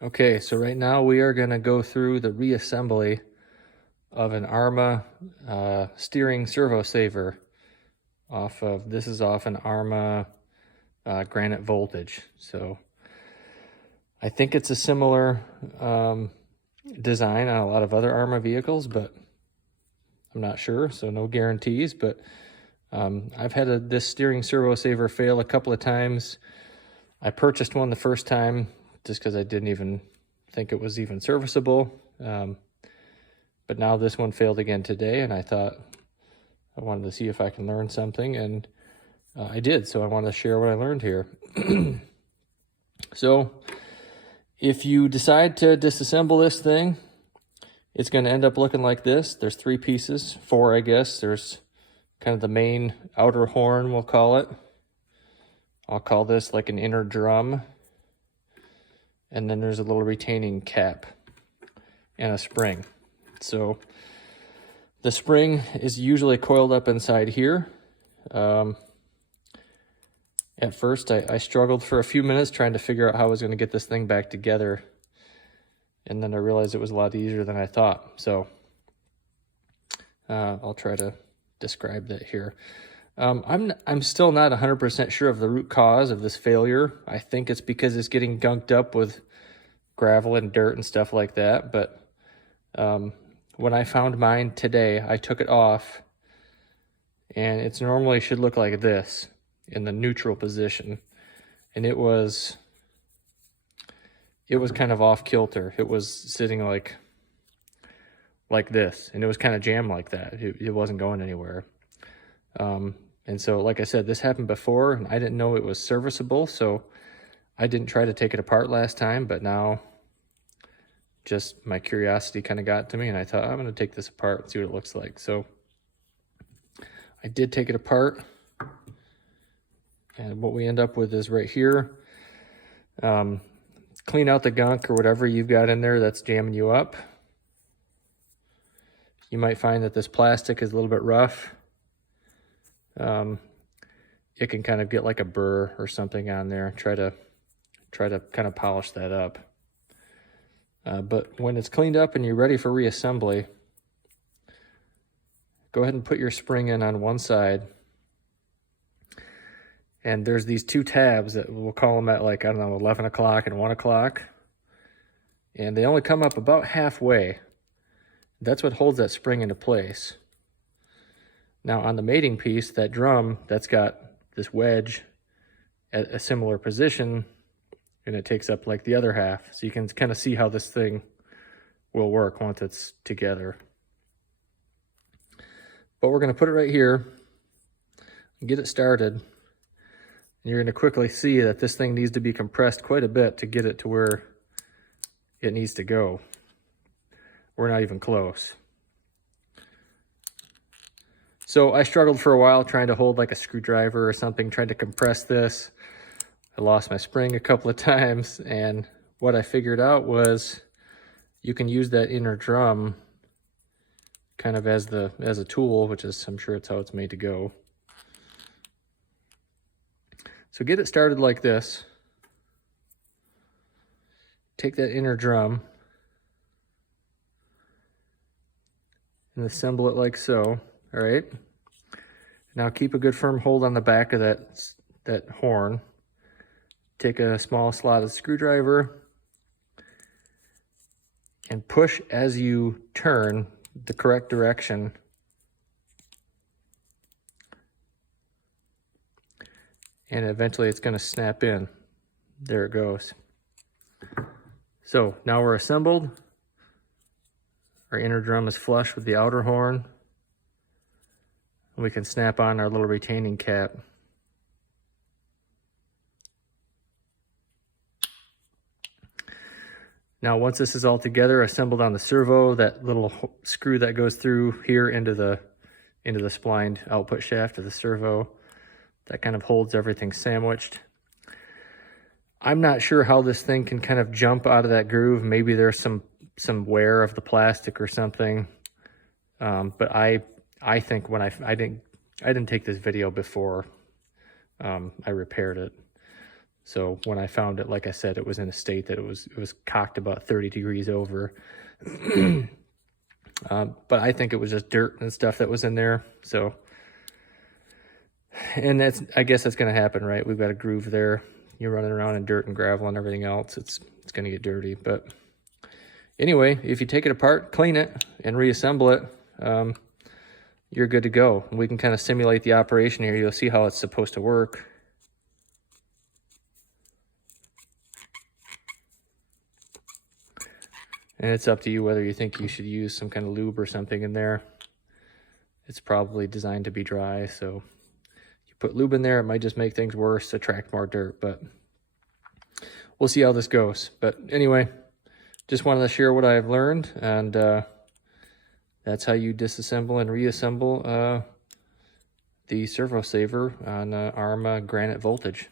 Okay, so right now we are going to go through the reassembly of an Arrma steering servo saver. This is off an Arrma granite voltage. So I think it's a similar design on a lot of other Arrma vehicles, but I'm not sure, so no guarantees. But I've had this steering servo saver fail a couple of times. I purchased one the first time just because I didn't even think it was even serviceable. But now this one failed again today, and I thought I wanted to see if I can learn something, and I did. So I want to share what I learned here. So if you decide to disassemble this thing, it's going to end up looking like this. There's 3 pieces, 4 I guess. There's kind of the main outer horn, we'll call it. I'll call this like an inner drum. And then there's a little retaining cap and a spring. So the spring is usually coiled up inside here. At first, I struggled for a few minutes trying to figure out how I was going to get this thing back together. And then I realized it was a lot easier than I thought. So I'll try to describe that here. I'm still not 100% sure of the root cause of this failure. I think it's because it's getting gunked up with gravel and dirt and stuff like that. But when I found mine today, I took it off, and it's normally should look like this in the neutral position. And it was kind of off kilter. It was sitting like this, and it was kind of jammed like that. It wasn't going anywhere. And so, like I said, this happened before, and I didn't know it was serviceable, so I didn't try to take it apart last time, but now just my curiosity kind of got to me, and I thought, I'm going to take this apart and see what it looks like. So I did take it apart, and what we end up with is right here. Clean out the gunk or whatever you've got in there that's jamming you up. You might find that this plastic is a little bit rough. It can kind of get like a burr or something on there. Try to kind of polish that up. But when it's cleaned up and you're ready for reassembly, go ahead and put your spring in on one side. And there's these 2 tabs that we'll call them at, like, I don't know, 11 o'clock and 1 o'clock. And they only come up about halfway. That's what holds that spring into place. Now on the mating piece, that drum, that's got this wedge at a similar position, and it takes up like the other half. So you can kind of see how this thing will work once it's together. But we're going to put it right here and get it started. And you're going to quickly see that this thing needs to be compressed quite a bit to get it to where it needs to go. We're not even close. So I struggled for a while trying to hold like a screwdriver or something, trying to compress this. I lost my spring a couple of times, and what I figured out was you can use that inner drum kind of as a tool, which is, I'm sure it's how it's made to go. So get it started like this. Take that inner drum and assemble it like so. All right. Now keep a good firm hold on the back of that horn. Take a small slotted screwdriver and push as you turn the correct direction. And eventually it's going to snap in. There it goes. So now we're assembled. Our inner drum is flush with the outer horn. We can snap on our little retaining cap. Now, once this is all together, assembled on the servo, that little screw that goes through here into the splined output shaft of the servo, that kind of holds everything sandwiched. I'm not sure how this thing can kind of jump out of that groove. Maybe there's some wear of the plastic or something. But I think when I didn't take this video before I repaired it. So when I found it, like I said, it was in a state that it was cocked about 30 degrees over. But I think it was just dirt and stuff that was in there. So, and I guess that's going to happen, right? We've got a groove there. You're running around in dirt and gravel and everything else. It's going to get dirty. But anyway, if you take it apart, clean it, and reassemble it, you're good to go. We can kind of simulate the operation here. You'll see how it's supposed to work. And it's up to you whether you think you should use some kind of lube or something in there. It's probably designed to be dry, so you put lube in there, it might just make things worse, attract more dirt, but we'll see how this goes. But anyway, just wanted to share what I've learned, and that's how you disassemble and reassemble the servo saver on Arrma granite voltage.